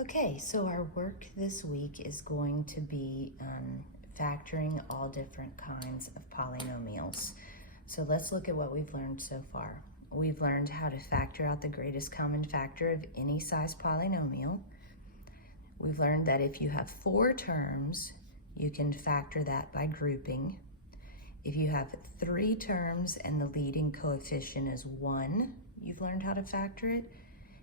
Okay, so our work this week is going to be factoring all different kinds of polynomials. So let's look at what we've learned so far. We've learned how to factor out the greatest common factor of any size polynomial. We've learned that if you have 4 terms, you can factor that by grouping. If you have 3 terms and the leading coefficient is 1, you've learned how to factor it.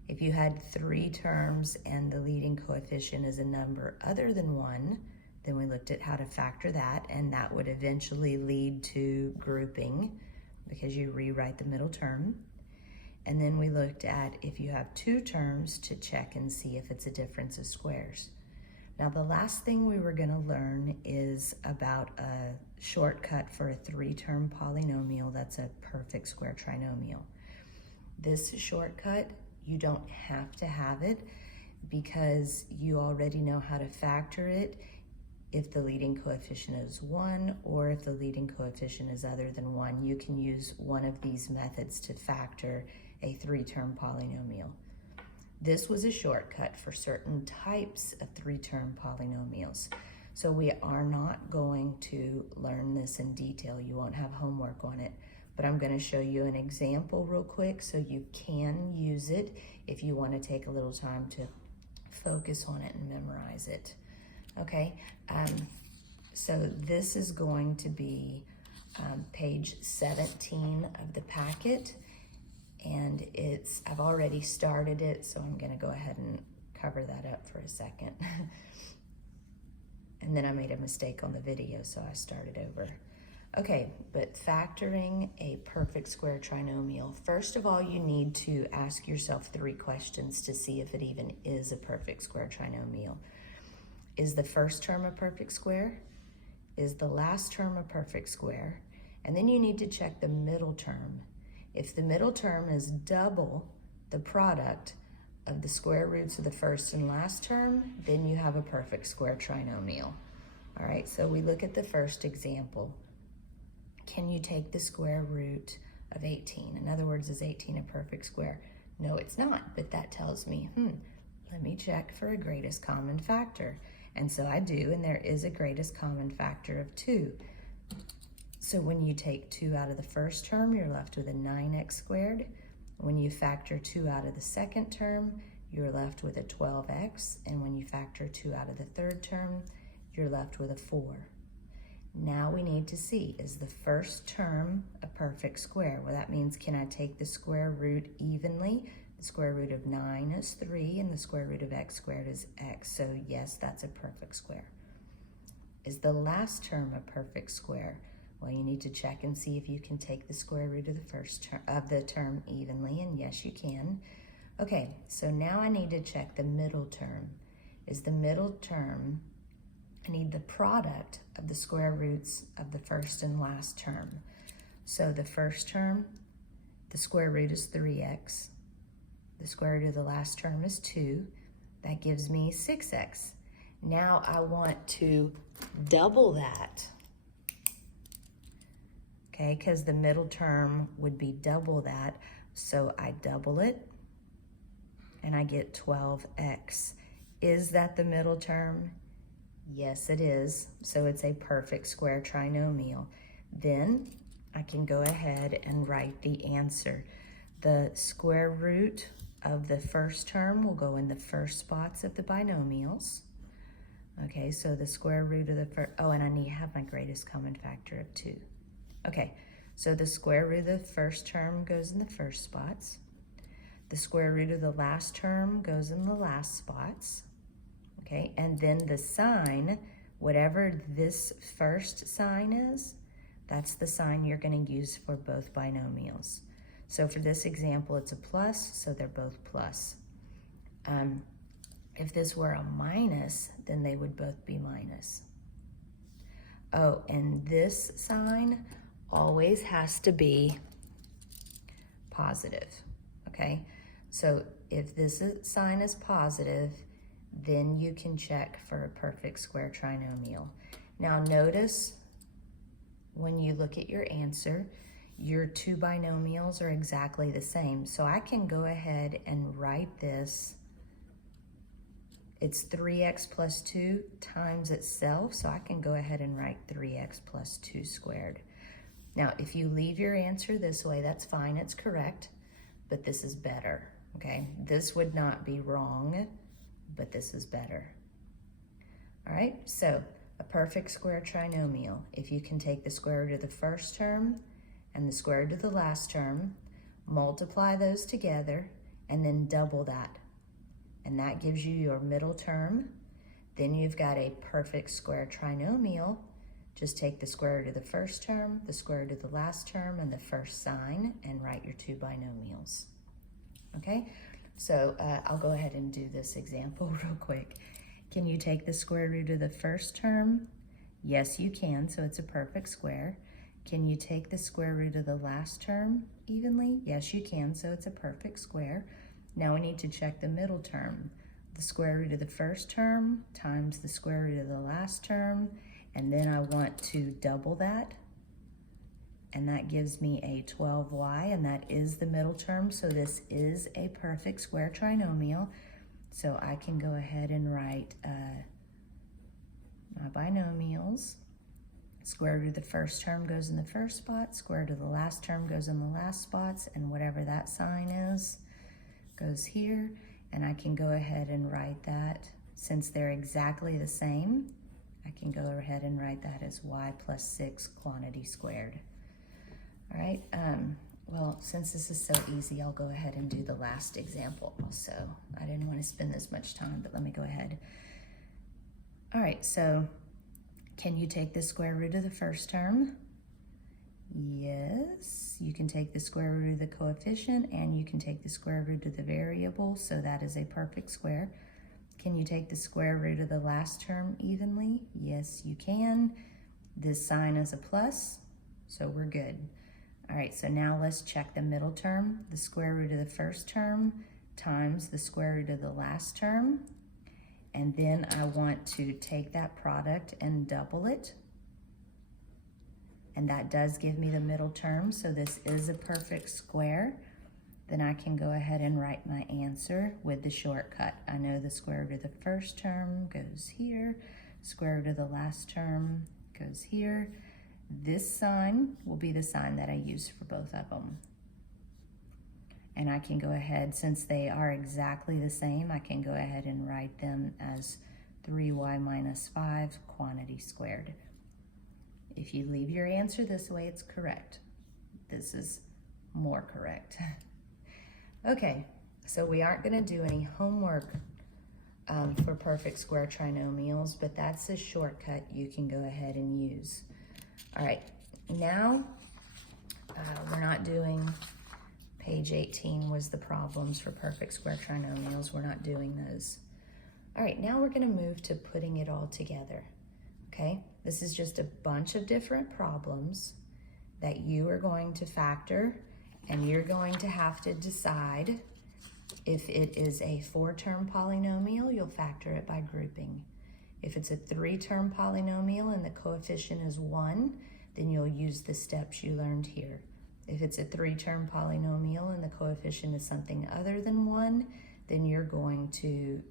If you had 3 terms and the leading coefficient is a number other than 1, then we looked at how to factor that, and that would eventually lead to grouping because you rewrite the middle term. And then we looked at if you have 2 terms to check and see if it's a difference of squares. Now the last thing we were going to learn is about a shortcut for a 3-term polynomial that's a perfect square trinomial. This shortcut, you don't have to have it because you already know how to factor it if the leading coefficient is 1 or if the leading coefficient is other than 1. You can use one of these methods to factor a 3-term polynomial. This was a shortcut for certain types of 3-term polynomials. So we are not going to learn this in detail. You won't have homework on it. But I'm going to show you an example real quick so you can use it if you want to take a little time to focus on it and memorize it. Okay, so this is going to be page 17 of the packet, and I've already started it, so I'm going to go ahead and cover that up for a second. And then I made a mistake on the video, so I started over. Okay, but factoring a perfect square trinomial, first of all, you need to ask yourself 3 questions to see if it even is a perfect square trinomial. Is the first term a perfect square? Is the last term a perfect square? And then you need to check the middle term. If the middle term is double the product of the square roots of the first and last term, then you have a perfect square trinomial. All right, so we look at the first example. Can you take the square root of 18? In other words, is 18 a perfect square? No, it's not, but that tells me, let me check for a greatest common factor. And so I do, and there is a greatest common factor of 2. So when you take 2 out of the first term, you're left with a 9x squared. When you factor 2 out of the second term, you're left with a 12x. And when you factor 2 out of the third term, you're left with a 4. Now we need to see, is the first term a perfect square? Well, that means, can I take the square root evenly? The square root of 9 is 3, and the square root of x squared is x. So yes, that's a perfect square. Is the last term a perfect square? Well, you need to check and see if you can take the square root of the first term of the term evenly, and yes, you can. Okay, so now I need to check the middle term. Is the middle term, I need the product of the square roots of the first and last term. So the first term, the square root is 3x. The square root of the last term is 2. That gives me 6x. Now I want to double that. Okay, because the middle term would be double that. So I double it, and I get 12x. Is that the middle term? Yes, it is. So it's a perfect square trinomial. Then I can go ahead and write the answer. The square root of the first term will go in the first spots of the binomials. Okay, so the square root of the first, oh, and I need to have my greatest common factor of 2. Okay, so the square root of the first term goes in the first spots. The square root of the last term goes in the last spots. Okay, and then the sign, whatever this first sign is, that's the sign you're going to use for both binomials. So for this example, it's a plus, so they're both plus. If this were a minus, then they would both be minus. Oh, and this sign always has to be positive, okay? So if this sign is positive, then you can check for a perfect square trinomial. Now notice when you look at your answer, your 2 binomials are exactly the same. So I can go ahead and write this It's 3x plus 2 times itself, so I can go ahead and write 3x plus 2 squared. Now, if you leave your answer this way, that's fine, it's correct, but this is better, okay? This would not be wrong, but this is better. All right, so a perfect square trinomial, if you can take the square root of the first term and the square root of the last term, multiply those together, and then double that. And that gives you your middle term. Then you've got a perfect square trinomial. Just take the square root of the first term, the square root of the last term, and the first sign, and write your two binomials. Okay, so I'll go ahead and do this example real quick. Can you take the square root of the first term? Yes, you can, so it's a perfect square. Can you take the square root of the last term evenly? Yes, you can, so it's a perfect square. Now we need to check the middle term. The square root of the first term times the square root of the last term, and then I want to double that, and that gives me a 12y, and that is the middle term, so this is a perfect square trinomial. So I can go ahead and write my binomials. Square root of the first term goes in the first spot, square root of the last term goes in the last spots, and whatever that sign is goes here, and I can go ahead and write that. Since they're exactly the same, I can go ahead and write that as y plus 6 quantity squared. All right, well, since this is so easy, I'll go ahead and do the last example also. I didn't want to spend this much time, but let me go ahead. All right, so can you take the square root of the first term? Yes, you can take the square root of the coefficient, and you can take the square root of the variable, so that is a perfect square. Can you take the square root of the last term evenly? Yes, you can. This sign is a plus, so we're good. All right, so now let's check the middle term. The square root of the first term times the square root of the last term, and then I want to take that product and double it. And that does give me the middle term, so this is a perfect square. Then I can go ahead and write my answer with the shortcut. I know the square root of the first term goes here, square root of the last term goes here. This sign will be the sign that I use for both of them. And I can go ahead, since they are exactly the same, I can go ahead and write them as 3y minus 5 quantity squared. If you leave your answer this way, it's correct. This is more correct. Okay, so we aren't going to do any homework for perfect square trinomials, but that's a shortcut you can go ahead and use. All right, now we're not doing, page 18 was the problems for perfect square trinomials. We're not doing those. All right, now we're going to move to putting it all together. Okay, this is just a bunch of different problems that you are going to factor, and you're going to have to decide if it is a 4-term polynomial, you'll factor it by grouping. If it's a 3-term polynomial and the coefficient is 1, then you'll use the steps you learned here. If it's a 3-term polynomial and the coefficient is something other than 1, then you're going to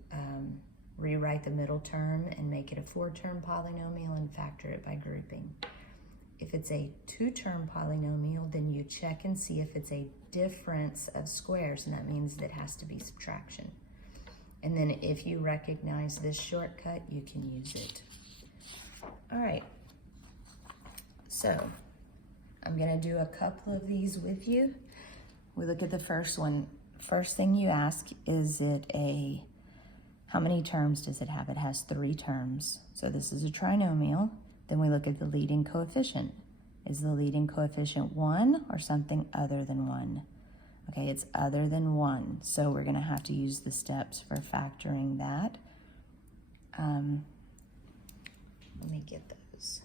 rewrite the middle term and make it a 4-term polynomial and factor it by grouping. If it's a 2-term polynomial, then you check and see if it's a difference of squares, and that means that it has to be subtraction. And then if you recognize this shortcut, you can use it. All right, so I'm gonna do a couple of these with you. We look at the first one. First thing you ask, is it a, how many terms does it have? It has 3 terms. So this is a trinomial. Then we look at the leading coefficient. Is the leading coefficient 1 or something other than 1? Okay, it's other than 1. So we're gonna have to use the steps for factoring that. Let me get those.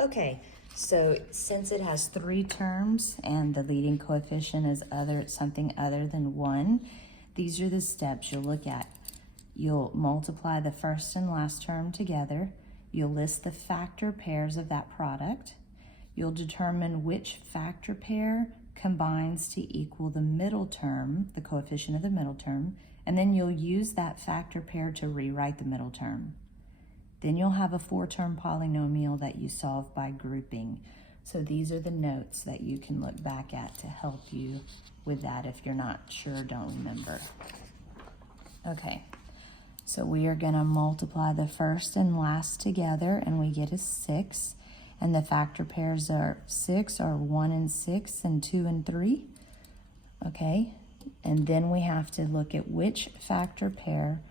Okay, so since it has 3 terms and the leading coefficient is something other than 1, these are the steps you'll look at. You'll multiply the first and last term together. You'll list the factor pairs of that product. You'll determine which factor pair combines to equal the middle term, the coefficient of the middle term, and then you'll use that factor pair to rewrite the middle term. Then you'll have a 4-term polynomial that you solve by grouping. So these are the notes that you can look back at to help you with that if you're not sure or don't remember. Okay, so we are going to multiply the first and last together and we get a 6. And the factor pairs are 1 and 6 and 2 and 3. Okay, and then we have to look at which factor pair.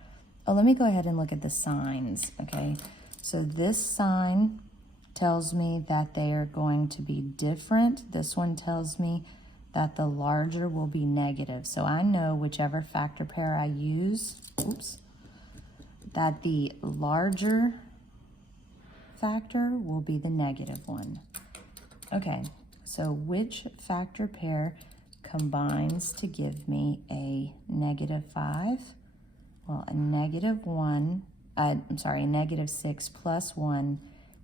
Oh, let me go ahead and look at the signs, okay? So this sign tells me that they are going to be different. This one tells me that the larger will be negative. So I know whichever factor pair I use, that the larger factor will be the negative one. Okay, so which factor pair combines to give me a -5? Well, a -6 plus 1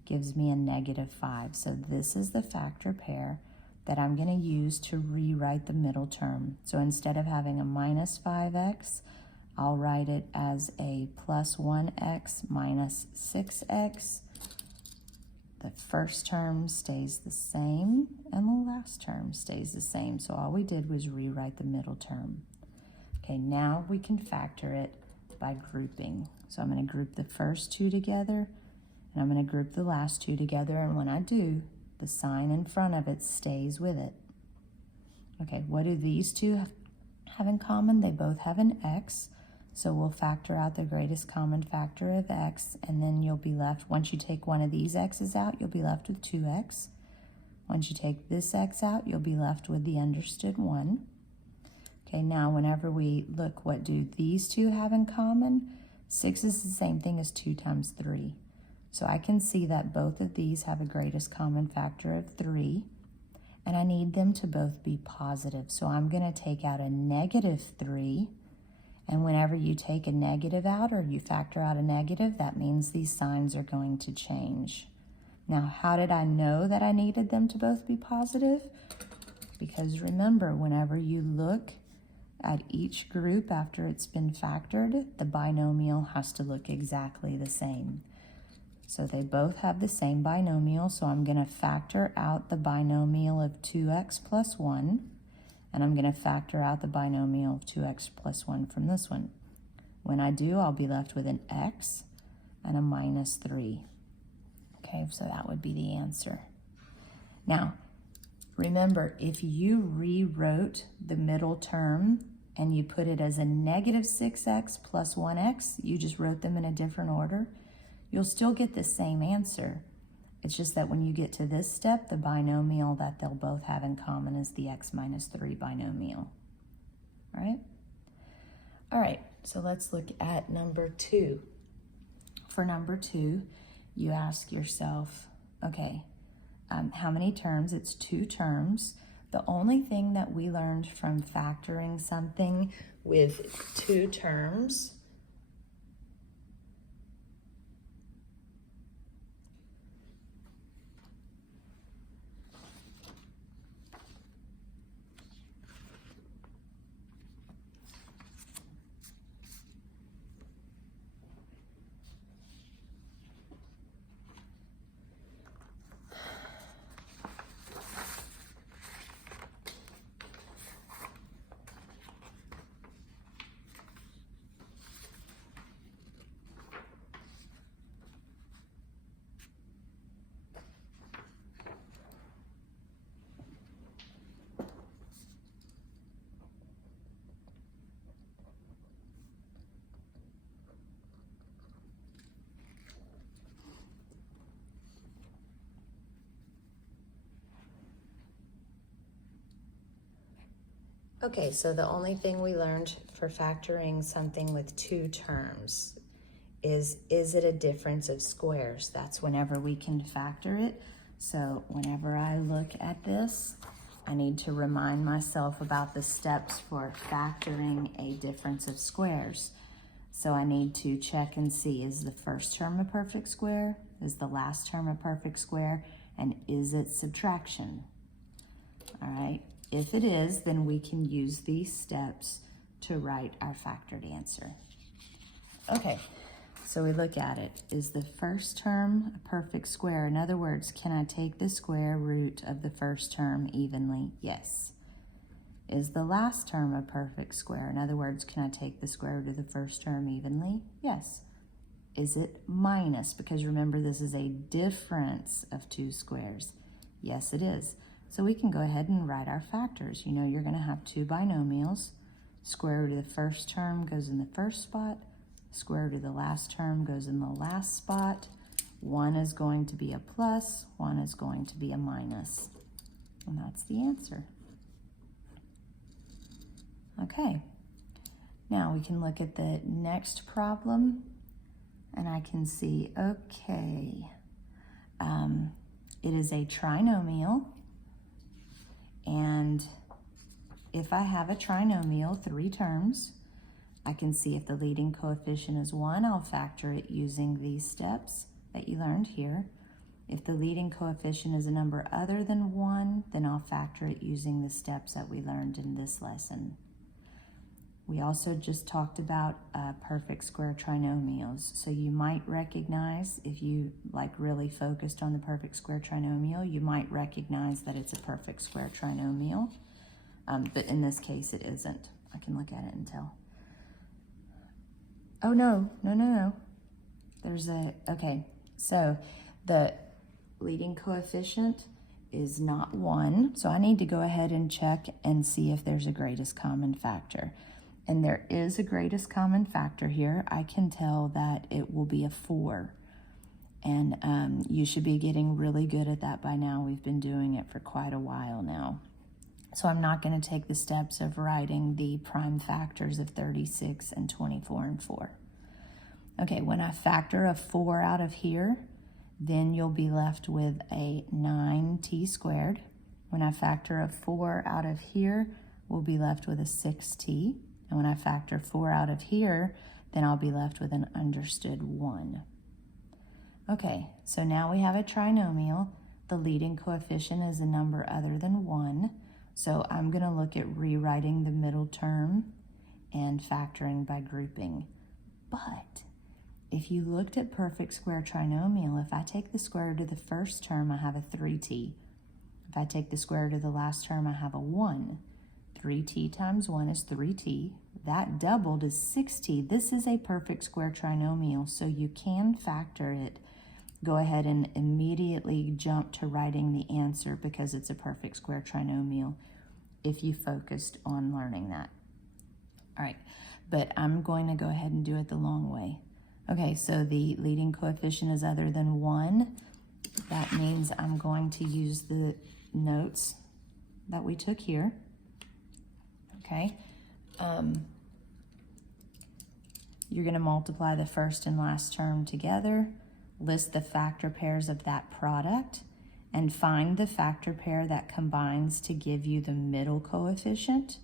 gives me a -5. So this is the factor pair that I'm going to use to rewrite the middle term. So instead of having a -5x, I'll write it as a +1x minus 6x. The first term stays the same and the last term stays the same. So all we did was rewrite the middle term. Okay, now we can factor it by grouping. So I'm going to group the first 2 together and I'm going to group the last 2 together, and when I do, the sign in front of it stays with it. Okay, what do these 2 have in common? They both have an x, so we'll factor out the greatest common factor of x, and then you'll be left, once you take one of these x's out, you'll be left with 2x. Once you take this x out, you'll be left with the understood 1. Okay, now whenever we look, what do these 2 have in common? 6 is the same thing as 2 times 3. So I can see that both of these have a greatest common factor of 3, and I need them to both be positive. So I'm going to take out a -3, and whenever you take a negative out or you factor out a negative, that means these signs are going to change. Now, how did I know that I needed them to both be positive? Because remember, whenever you look at each group after it's been factored, the binomial has to look exactly the same. So they both have the same binomial, so I'm going to factor out the binomial of 2x plus 1, and I'm going to factor out the binomial of 2x plus 1 from this one. When I do, I'll be left with an x and a -3. Okay, so that would be the answer. Now, remember, if you rewrote the middle term and you put it as a -6x plus 1x, you just wrote them in a different order, you'll still get the same answer. It's just that when you get to this step, the binomial that they'll both have in common is the x minus 3 binomial. All right? All right, so let's look at number 2. For number 2, you ask yourself, okay, how many terms? It's 2 terms. The only thing that we learned from factoring something with 2 terms Okay, so the only thing we learned for factoring something with 2 terms is it a difference of squares? That's whenever we can factor it So whenever I look at this, I need to remind myself about the steps for factoring a difference of squares. So I need to check and see, is the first term a perfect square? Is the last term a perfect square? And is it subtraction? All right, if it is, then we can use these steps to write our factored answer. Okay, so we look at it. Is the first term a perfect square? In other words, can I take the square root of the first term evenly? Yes. Is the last term a perfect square? In other words, can I take the square root of the first term evenly? Yes. Is it minus? Because remember, this is a difference of two squares. Yes, it is. So we can go ahead and write our factors. You know, you're going to have two binomials. Square root of the first term goes in the first spot. Square root of the last term goes in the last spot. One is going to be a plus, one is going to be a minus. And that's the answer. Okay, now we can look at the next problem, and I can see, okay, it is a trinomial, and if I have a trinomial, 3 terms, I can see if the leading coefficient is 1, I'll factor it using these steps that you learned here. If the leading coefficient is a number other than 1, then I'll factor it using the steps that we learned in this lesson. We also just talked about perfect square trinomials. So you might recognize, if you really focused on the perfect square trinomial, you might recognize that it's a perfect square trinomial. But in this case, it isn't. I can look at it and tell. Oh, no. There's okay, so the leading coefficient is not 1, so I need to go ahead and check and see if there's a greatest common factor. And there is a greatest common factor here. I can tell that it will be a 4. And you should be getting really good at that by now. We've been doing it for quite a while now. So I'm not going to take the steps of writing the prime factors of 36 and 24 and 4. Okay, when I factor a 4 out of here, then you'll be left with a 9t squared. When I factor a 4 out of here, we'll be left with a 6t. And when I factor 4 out of here, then I'll be left with an understood 1. Okay, so now we have a trinomial. The leading coefficient is a number other than 1. So I'm going to look at rewriting the middle term and factoring by grouping. But if you looked at perfect square trinomial, if I take the square root of the first term, I have a 3t. If I take the square root of the last term, I have a 1. 3t times 1 is 3t. That doubled is 6t. This is a perfect square trinomial, so you can factor it. Go ahead and immediately jump to writing the answer because it's a perfect square trinomial if you focused on learning that. All right, but I'm going to go ahead and do it the long way. Okay, so the leading coefficient is other than 1. That means I'm going to use the notes that we took here. Okay, you're going to multiply the first and last term together, list the factor pairs of that product, and find the factor pair that combines to give you the middle coefficient.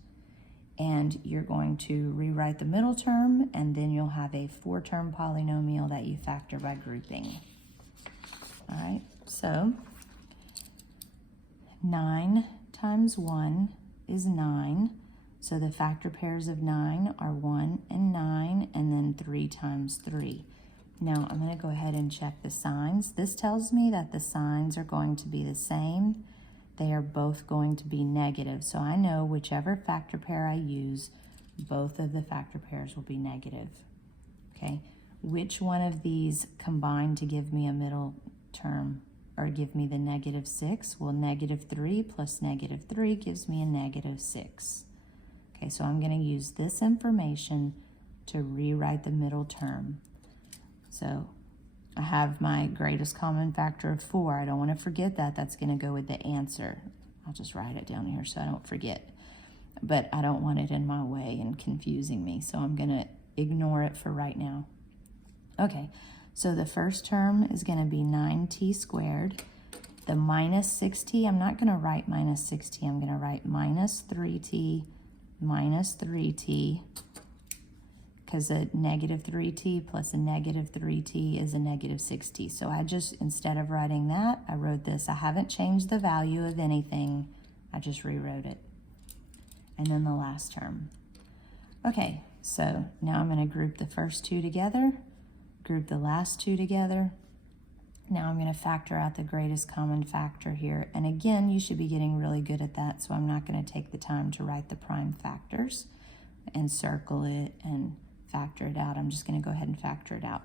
And you're going to rewrite the middle term, and then you'll have a 4-term polynomial that you factor by grouping. All right, so 9 times 1 is 9. So the factor pairs of 9 are 1 and 9, and then 3 times 3. Now I'm going to go ahead and check the signs. This tells me that the signs are going to be the same. They are both going to be negative. So I know whichever factor pair I use, both of the factor pairs will be negative. Okay, which one of these combine to give me a middle term or give me the -6? Well, -3 plus -3 gives me a -6. Okay, so I'm going to use this information to rewrite the middle term. So I have my greatest common factor of 4. I don't want to forget that. That's going to go with the answer. I'll just write it down here so I don't forget. But I don't want it in my way and confusing me, so I'm going to ignore it for right now. Okay, so the first term is going to be 9t squared. the minus 6t, I'm not going to write minus 6t. I'm going to write minus 3t minus 3t, because a negative 3t plus a negative 3t is a negative 6t. So I just, instead of writing that, I wrote this. I haven't changed the value of anything. I just rewrote it. And then the last term. Okay, so now I'm going to group the first two together, group the last two together. Now I'm going to factor out the greatest common factor here. And again, you should be getting really good at that, so I'm not going to take the time to write the prime factors and circle it and factor it out. I'm just going to go ahead and factor it out.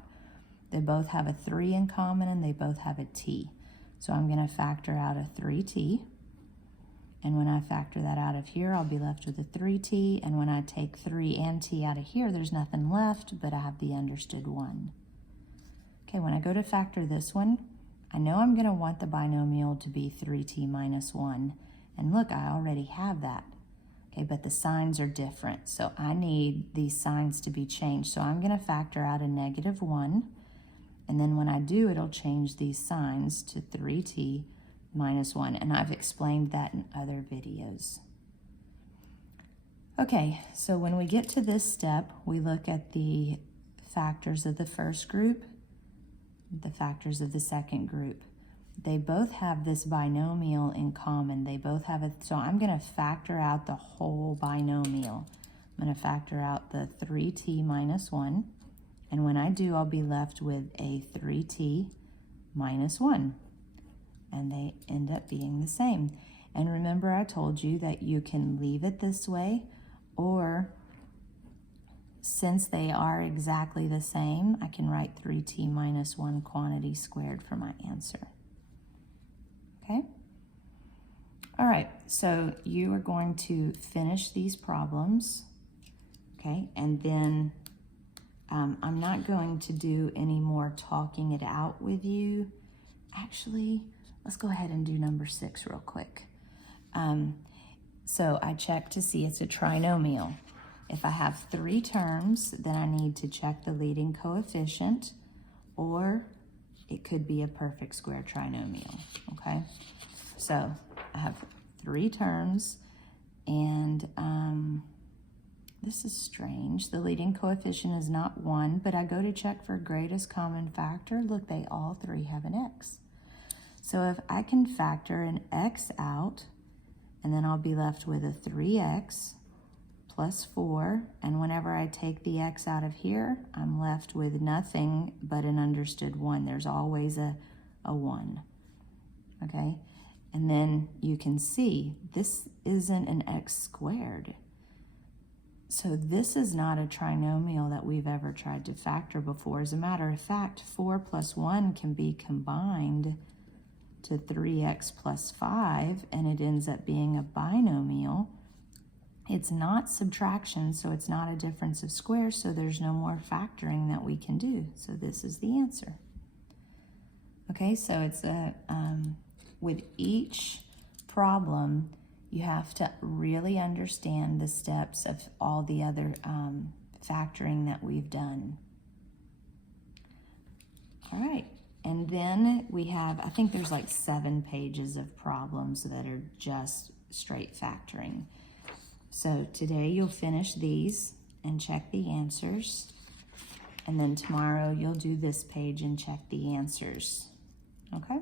They both have a 3 in common and they both have a t. So I'm going to factor out a 3t. And when I factor that out of here, I'll be left with a 3t. And when I take 3 and t out of here, there's nothing left, but I have the understood 1. Okay, when I go to factor this one, I know I'm going to want the binomial to be 3t minus 1. And look, I already have that. Okay, but the signs are different, so I need these signs to be changed. So I'm going to factor out a negative 1, and then when I do, it'll change these signs to 3t minus 1, and I've explained that in other videos. Okay, so when we get to this step, we look at the factors of the first group, the factors of the second group. They both have this binomial in common. They both have a, so I'm going to factor out the whole binomial. I'm going to factor out the 3t minus 1, and when I do, I'll be left with a 3t minus 1, and they end up being the same. And remember, I told you that you can leave it this way, or since they are exactly the same, I can write 3t minus 1 quantity squared for my answer. Okay? All right, so you are going to finish these problems, okay? And then I'm not going to do any more talking it out with you. Actually, let's go ahead and do number 6 real quick. So I checked to see it's a trinomial. If I have 3 terms, then I need to check the leading coefficient, or it could be a perfect square trinomial, okay? So I have 3 terms, and this is strange. The leading coefficient is not 1, but I go to check for greatest common factor. Look, they all 3 have an x. So if I can factor an x out, and then I'll be left with a 3x plus 4, and whenever I take the x out of here, I'm left with nothing but an understood 1. There's always a 1, okay? And then you can see this isn't an x squared. So this is not a trinomial that we've ever tried to factor before. As a matter of fact, 4 plus 1 can be combined to 3x plus 5, and it ends up being a binomial. It's not subtraction, so it's not a difference of squares, so there's no more factoring that we can do. So this is the answer. Okay, so it's a, with each problem, you have to really understand the steps of all the other factoring that we've done. All right, and then we have, I think there's like 7 pages of problems that are just straight factoring. So today you'll finish these and check the answers, and then tomorrow you'll do this page and check the answers, okay?